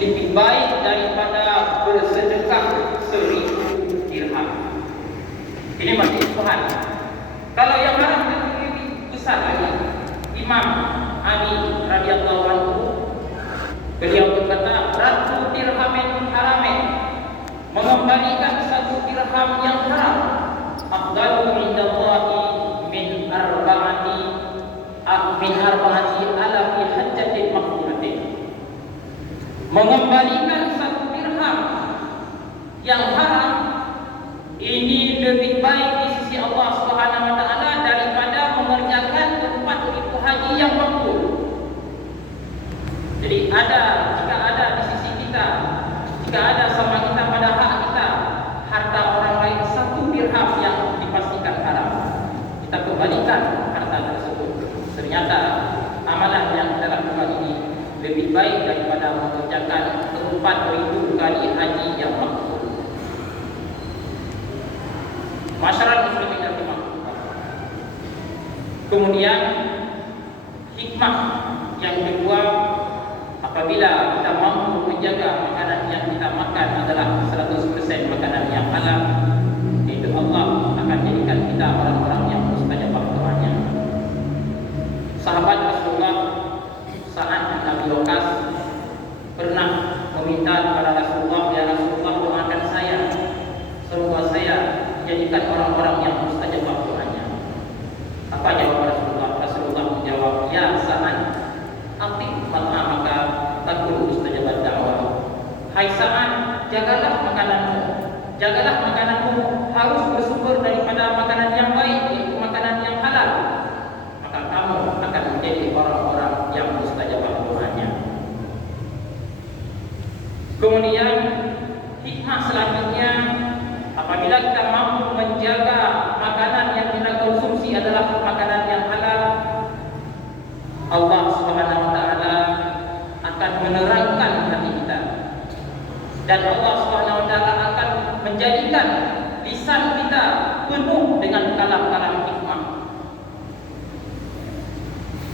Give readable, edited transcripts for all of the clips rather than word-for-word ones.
lebih baik daripada bersedekah 1000 dirham. Ini masih Tuhan. Kalau yang haram lebih besar lagi. Imam Ali radhiyallahu anhu beliau berkata, "Ratu dirhamin haramin, mengembalikan 1 dirham yang haram, afdalu indallahi min arba'ati alafi hajjatin maqbulatin." Mengembalikan 1 dirham yang haram ini lebih baik di sisi Allah Subhanahu wa taala daripada mengerjakan 4000 haji yang makbul. Jadi jika ada di sisi kita, jika ada sama kita pada hak kita, harta orang lain 1 dirham yang dipastikan haram, kita kembalikan harta tersebut. Ternyata amalan yang kita lakukan ini lebih baik daripada mengerjakan 4000 kali haji yang makbul. Masyarakat muslimin dan umat. Kemudian hikmah yang kedua, apabila kita mampu menjaga makanan yang kita makan adalah 100% makanan yang halal, itu Allah akan jadikan kita orang-orang yang mustajabah doanya. Sahabat Rasulullah saat Nabi Waqqas pernah meminta kepada Rasulullah, "Ya Rasulullah, doakan saya, semoga saya jadikan orang-orang yang mustajabah doanya." Apa jawab Rasulullah? Rasulullah menjawab, "Ya Sa'ad, aqim mat'amaka takun mustajabad da'wah." Hai Sa'ad, jagalah makananmu. Jagalah makananmu harus bersumber daripada makanan yang baik, yaitu makanan yang halal. Maka kamu akan menjadi orang-orang yang mustajabah doanya. Kemudian hikmah selanjutnya, apabila kita mampu menjaga makanan yang kita konsumsi adalah makanan yang halal, Allah Subhanahu wa taala akan menerangkan hati kita. Dan Allah Subhanahu wa taala akan menjadikan lisan kita penuh dengan kalam-kalam hikmah.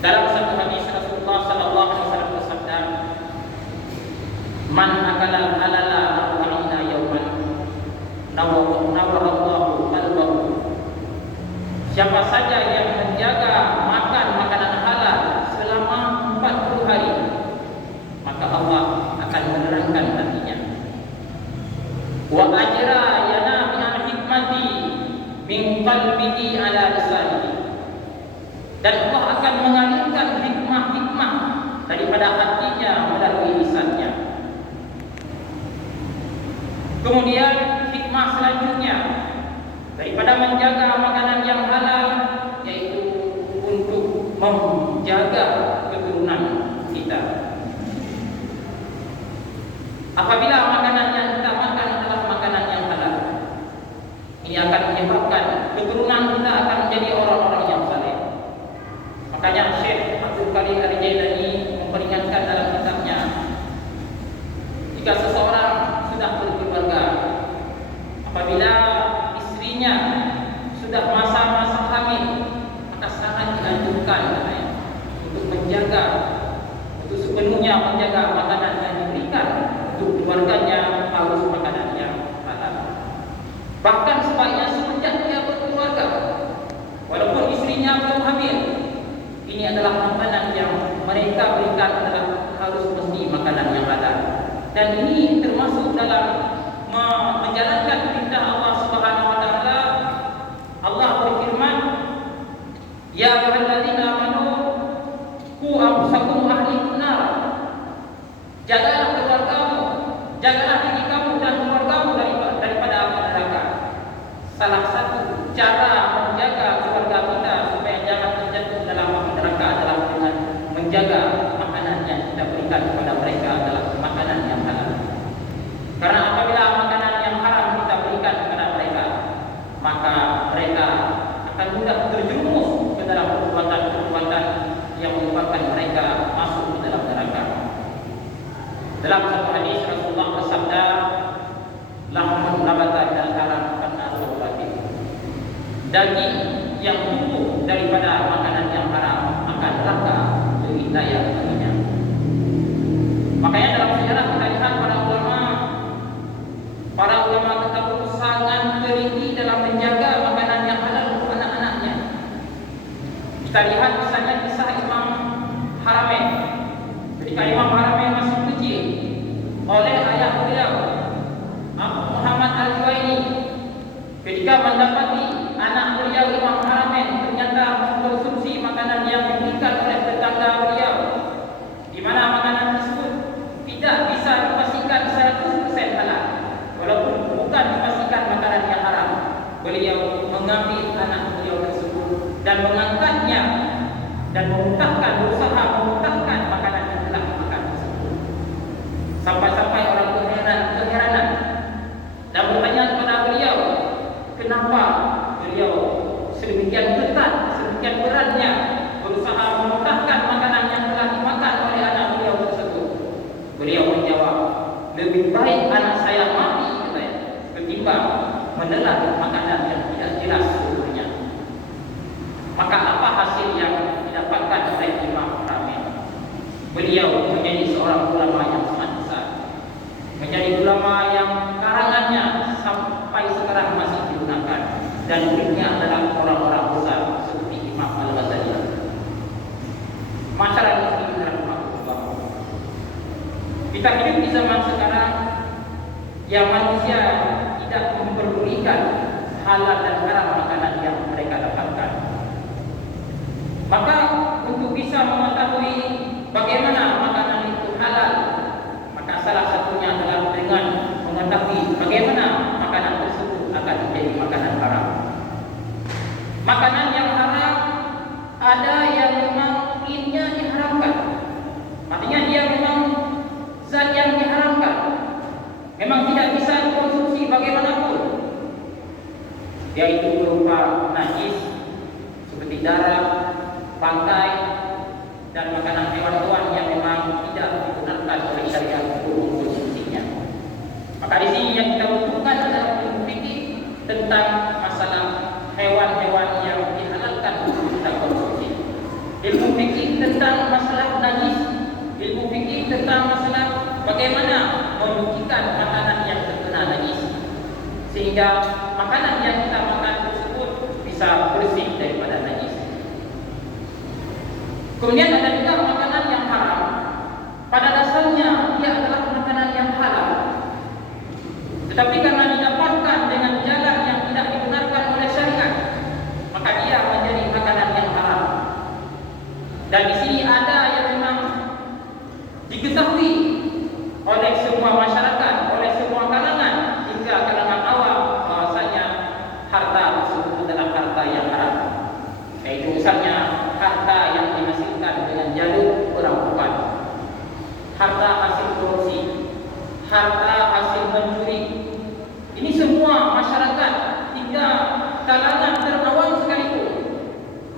Dalam satu hadis Rasulullah sallallahu alaihi wasallam bersabda, "Man akala halala arba'ina yawman nawwarallahu qalbahu." Siapa saja yang menjaga makan makanan halal selama 40 hari, maka Allah akan menerangkan hatinya. Wa ajra yana min hikmati min qalbihi ala lisanihi. Dan Allah akan mengalirkan hikmah-hikmah daripada hatinya melalui lisannya. Kemudian hikmah selanjutnya daripada menjaga makanan yang halal, yaitu untuk menjaga keturunan kita. Apabila makanan yang kita makan adalah makanan yang halal, ini akan menyebabkan keturunan kita akan menjadi orang-orang yang saleh. Makanya Syekh Abdul Qadir Al-Jailani memperingatkan dalam kitabnya, jika seseorang sudah berkeluarga, apabila istrinya sudah masa-masa hamil, maka sangat dianjurkan untuk menjaga, untuk sepenuhnya menjaga makanan yang diberikan untuk keluarganya harus makanan yang halal. Bahkan sebaiknya semenjak dia berkeluarga, walaupun istrinya belum hamil, ini adalah makanan yang mereka berikan adalah harus mesti makanan yang halal. Dan ini termasuk dalam menjalankan perintah Allah Subhanahu wa taala. Allah berfirman, "Ya ayyuhalladzina amanu qu anfusakum wa ahlikum nar." Jagalah keluargamu, jagalah diri kamu dan keluargamu daripada api neraka. Salah satu cara menjaga keluarga kita supaya jangan terjatuh dalam api neraka adalah dengan menjaga makanan yang kita berikan kepada mereka adalah makanan yang halal. Karena apabila makanan yang haram kita berikan kepada mereka, maka mereka akan mudah terjerumus ke dalam perbuatan-perbuatan yang menyebabkan mereka masuk ke dalam neraka. Dalam satu hadis Rasulullah bersabda, "Lahmun nabata minal haram fannaru batin." Daging yang tumbuh daripada makanan yang haram akan neraka lebih layak baginya. Makanya dalam sejarah kita ketika Imam Haramain masih kecil, oleh ayah beliau Abu Muhammad Al-Juwaini, ketika mendapati anak beliau Imam Haramain ternyata mengkonsumsi makanan yang diberikan oleh tetangga beliau, di mana makanan tersebut tidak bisa dipastikan 100% halal, walaupun bukan dipastikan makanan yang haram, beliau mengambil anak beliau tersebut dan mengangkatnya dan berusaha memuntahkan makanan yang telah dimakan tersebut. Sampai-sampai orang keheranan dan bertanya kepada beliau, kenapa beliau sedemikian ketat, sedemikian beratnya berusaha memuntahkan makanan yang telah dimakan oleh anak beliau tersebut. Beliau menjawab, lebih baik anak saya mati ketimbang menelan makanan yang tidak jelas sumbernya. Maka apa hasil yang didapatkan oleh Imam Haramain? Beliau menjadi seorang ulama yang sangat besar, menjadi ulama yang karangannya sampai sekarang masih digunakan, dan muridnya adalah orang-orang besar seperti Imam Al-Ghazali. Masyarakat muslimin rahimahullah, kita hidup di zaman sekarang yang manusia tidak memperdulikan halal dan haram makanan yang mereka dapatkan. Maka untuk bisa mengetahui bagaimana makanan itu halal, maka salah satunya adalah dengan mengetahui bagaimana makanan tersebut akan menjadi makanan haram. Makanan yang haram ada yang memang innya diharamkan, artinya dia memang zat yang diharamkan, memang tidak bisa dikonsumsi bagaimanapun, yaitu berupa najis seperti darah, bangkai, dan makanan hewan-hewan yang memang tidak dibenarkan oleh syariat untuk mengkonsumsinya. Maka di sini yang kita butuhkan adalah ilmu fikih tentang masalah hewan-hewan yang dihalalkan untuk kita konsumsi, ilmu fikih tentang masalah najis, ilmu fikih tentang masalah bagaimana menyucikan makanan yang terkena najis, sehingga makanan yang kita makan tersebut bisa bersih daripada najis. Kemudian ada juga makanan yang haram. Pada dasarnya dia adalah makanan yang halal, tetapi karena didapatkan dengan jalan yang tidak dibenarkan oleh syariat, maka dia menjadi makanan yang haram. Dan di sini ada yang memang diketahui oleh semua masyarakat, oleh semua kalangan, hingga kalangan awam, bahwasanya harta tersebut adalah harta yang haram, yaitu misalnya harta yang dihasilkan dengan jalur perampokan, harta hasil korupsi, harta hasil mencuri. Ini semua masyarakat hingga kalangan terawam sekalipun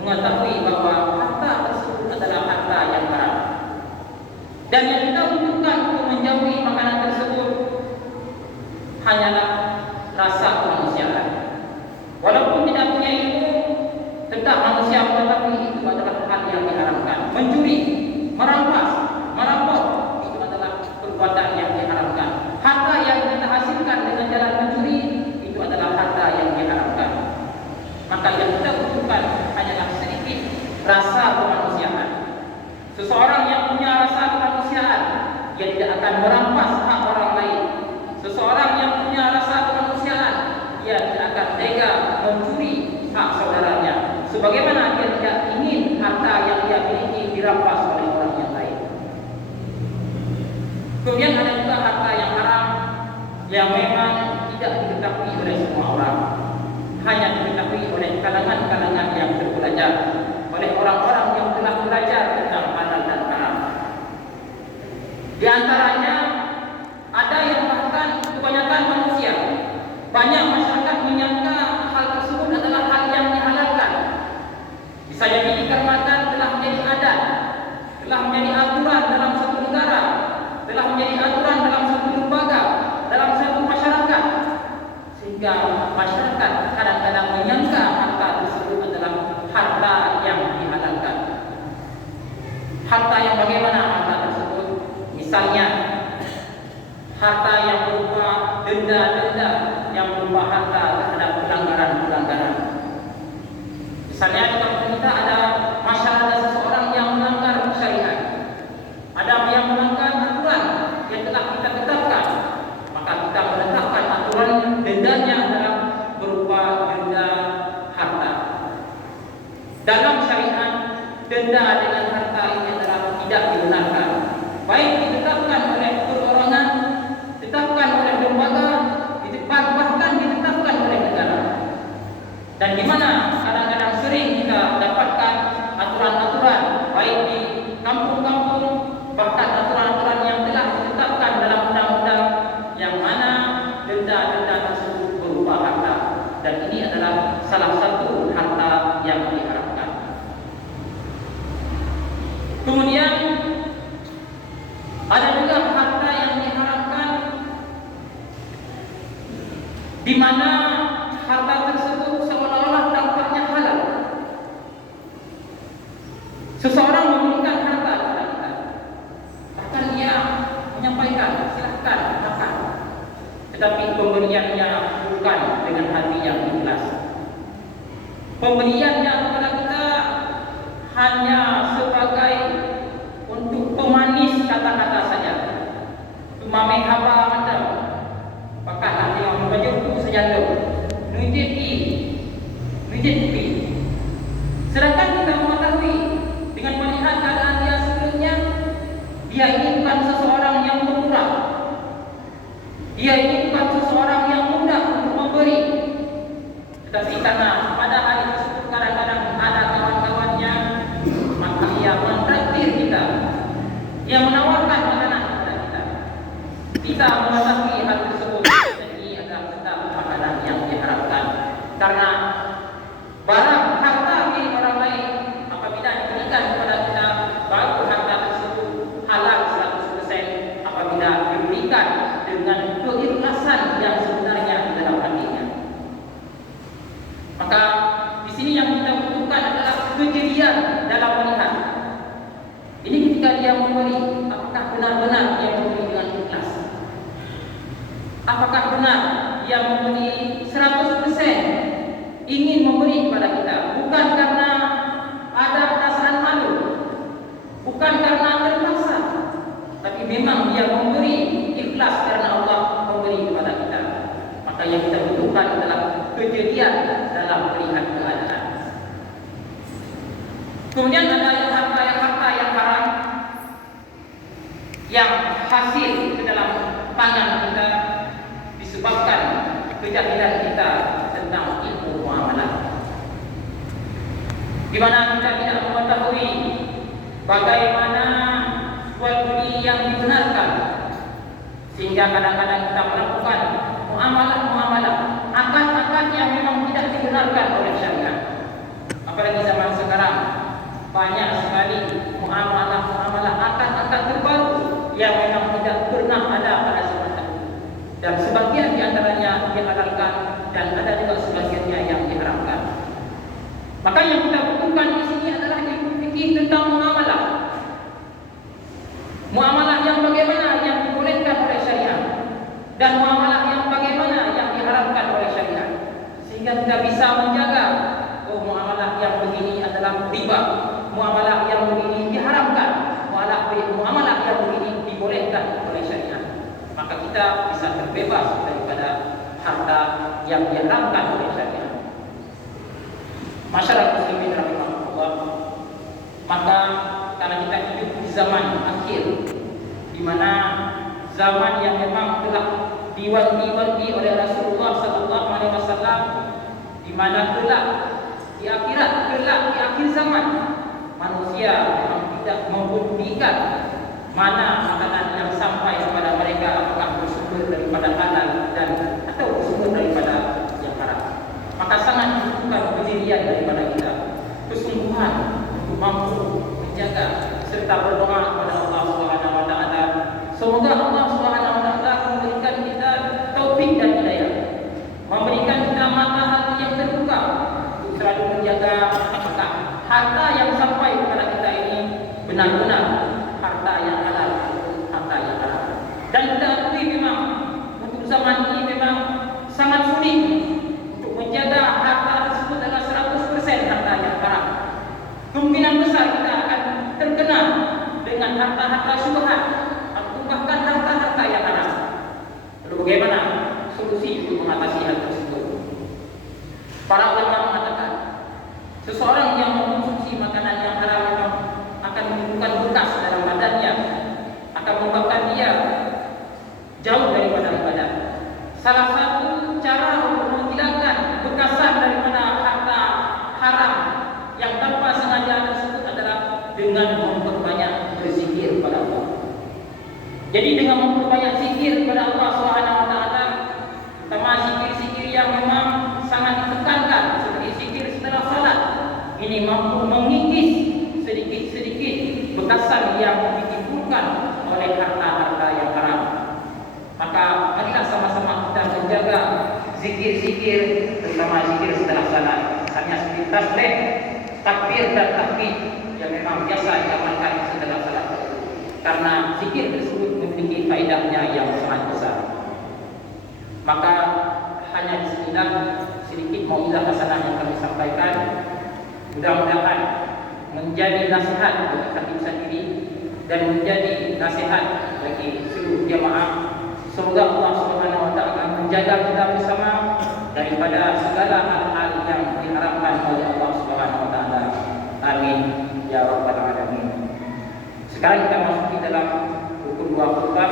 mengetahui bahwa harta tersebut adalah harta yang haram. Dan yang kita butuhkan untuk menjauhi makanan tersebut hanyalah rasa kemanusiaan. Walaupun tidak punya ilmu, tetap manusia mengetahui itu adalah hal yang diharamkan. Mencuri, merampas, merampok, itu adalah perbuatan yang diharamkan. Harta yang kita hasilkan dengan jalan mencuri, itu adalah harta yang diharamkan. Maka yang kita butuhkan hanyalah sedikit rasa kemanusiaan. Seseorang yang punya rasa kemanusiaan, dia tidak akan merampas hak orang lain. Seseorang yang punya rasa kemanusiaan, dia tidak akan tega mencuri hak saudaranya, sebagaimana dia tidak ingin harta yang dia miliki dirampas oleh orang yang lain. Kemudian ada juga harta yang haram yang memang tidak diketahui oleh semua orang, hanya diketahui oleh kalangan-kalangan yang terbelajar, oleh orang-orang yang telah belajar tentang halal dan haram. Di antaranya ada yang bahkan kebanyakan manusia, banyak masyarakat menyangka hal tersebut adalah hal yang dihalalkan. Bisa jadi dikarenakan telah menjadi adat, telah menjadi aturan dalam satu negara, telah menjadi aturan dalam satu lembaga, dalam satu masyarakat, sehingga masyarakat kadang-kadang menyangka harta tersebut adalah harta yang dihalalkan. Harta yang bagaimana harta tersebut? Misalnya harta yang berupa denda-denda, yang berupa harta terhadap pelanggaran-pelanggaran. Misalnya di tempat kita ada masyarakat seseorang yang melanggar syariat, ada yang juga harta yang diharamkan di mana harta tersebut seolah-olah tampaknya halal. Seseorang memberikan harta kepada kita, bahkan dia menyampaikan, silahkan makan, tetapi pemberiannya bukan dengan hati yang ikhlas. Pemberiannya kepada kita hanya sebagai untuk pemanis kata-kata saja. Mame haba macam pakailah dia baju sejanda nujit pi. Sedangkan kita mengetahui dengan melihat keadaan dia sebelumnya, dia ini bukan seseorang yang pemurah. Dia ini bukan seseorang yang mudah untuk memberi. Tetapi karena pada hari tersebut kadang-kadang ada kawan-kawannya, maka ia mentraktir kita. Ia menawarkan makanan kepada kita. Kita mengetahui hal tersebut, ini adalah tetap makanan yang diharapkan. Karena barang harta milik orang lain apabila diberikan kepada kita, baru harta tersebut halal 100% apabila diberikan dengan keikhlasan yang sebenarnya di dalam hatinya. Maka di sini yang kita butuhkan adalah kejelian dalam melihat. Ini ketika dia memberi, apakah benar-benar dia memberi dengan ikhlas? Apakah benar dia memberi 100% ingin memberi kepada kita, bukan karena ada perasaan malu, bukan karena terpaksa, tapi memang dia memberi ikhlas karena Allah memberi kepada kita. Maka yang kita butuhkan adalah kejelian dalam melihat keadaan. Kemudian ada harta yang haram yang hasil ke dalam tangan kita disebabkan kejahilan kita tentang ilmu muamalah, di mana kita tidak mengetahui bagaimana jual beli yang dibenarkan, sehingga kadang-kadang kita melakukan muamalah akad yang memang tidak dibenarkan oleh syariat. Apalagi zaman sekarang banyak sekali muamalah akad terbaru yang memang tidak pernah ada pada zaman dahulu, dan sebagian di antaranya dihalalkan dan ada juga sebagiannya yang diharamkan. Maka yang kita butuhkan di sini adalah ilmu fikih tentang muamalah. Muamalah yang bagaimana yang dibolehkan oleh syariat, dan muamalah yang bagaimana yang diharamkan oleh syariat, sehingga kita bisa menjaga, oh muamalah yang begini adalah riba, muamalah yang begini diharamkan, muamalah yang begini dibolehkan oleh syariat. Maka kita bisa terbebas daripada harta yang diharamkan oleh syariat. Masyarakat muslimin rahimahullah, maka karena kita hidup di zaman akhir, di mana zaman yang memang telah diwanti-wanti oleh Rasulullah SAW, di mana kelak di akhirat, kelak di akhir zaman, manusia memang tidak membuktikan mana makanan yang sampai kepada mereka, apakah bersumber daripada halal dan atau bersumber daripada yang haram. Maka sangat dibutuhkan pendirian daripada kita, kesungguhan untuk mampu menjaga serta berdoa kepada Allah SWT. Semoga Allah SWT memberikan kita taufik dan hidayah, memberikan kita mata hati yang terbuka untuk selalu menjaga apakah harta yang sampai kepada kita ini benar-benar harta yang halal, harta yang haram. Dan kita akui memang untuk zaman ini memang sangat sulit untuk menjaga harta tersebut adalah 100% harta yang haram. Kemungkinan besar kita akan terkena dengan harta-harta syubhat atau bahkan harta-harta yang haram. Lalu bagaimana solusi untuk mengatasi hal tersebut? Para ulama mengatakan seseorang yang mengkonsumsi makanan yang haram memang akan menimbulkan bekas dalam badannya, akan menyebabkan dia jauh daripada ibadah. Salah satu cara untuk menghilangkan bekasan daripada harta haram yang tanpa sengaja tersebut adalah dengan memperbanyak berzikir kepada Allah. Jadi dengan memperbanyak zikir kepada Allah SWT, terutama zikir-zikir yang memang sangat ditekankan seperti zikir setelah salat, ini mampu mengikis sedikit-sedikit bekasan yang ditimbulkan oleh harta zikir-zikir, terutama zikir setelah salat, hanya seperti tasbih, takbir dan tahmid yang memang biasa diamalkan setelah salat. Karena zikir tersebut memiliki faedahnya yang sangat besar. Maka hanya disinilah sedikit mauizah hasanah yang kami sampaikan. Mudah-mudahan menjadi nasihat bagi kami sendiri dan menjadi nasihat bagi seluruh jamaah. Semoga Allah Subhanahu wa taala menjaga kita bersama daripada segala hal-hal yang diharapkan oleh Allah Subhanahu wa taala. Amin ya rabbal alamin. Sekarang kita masuk di dalam rukun 2 khutbah.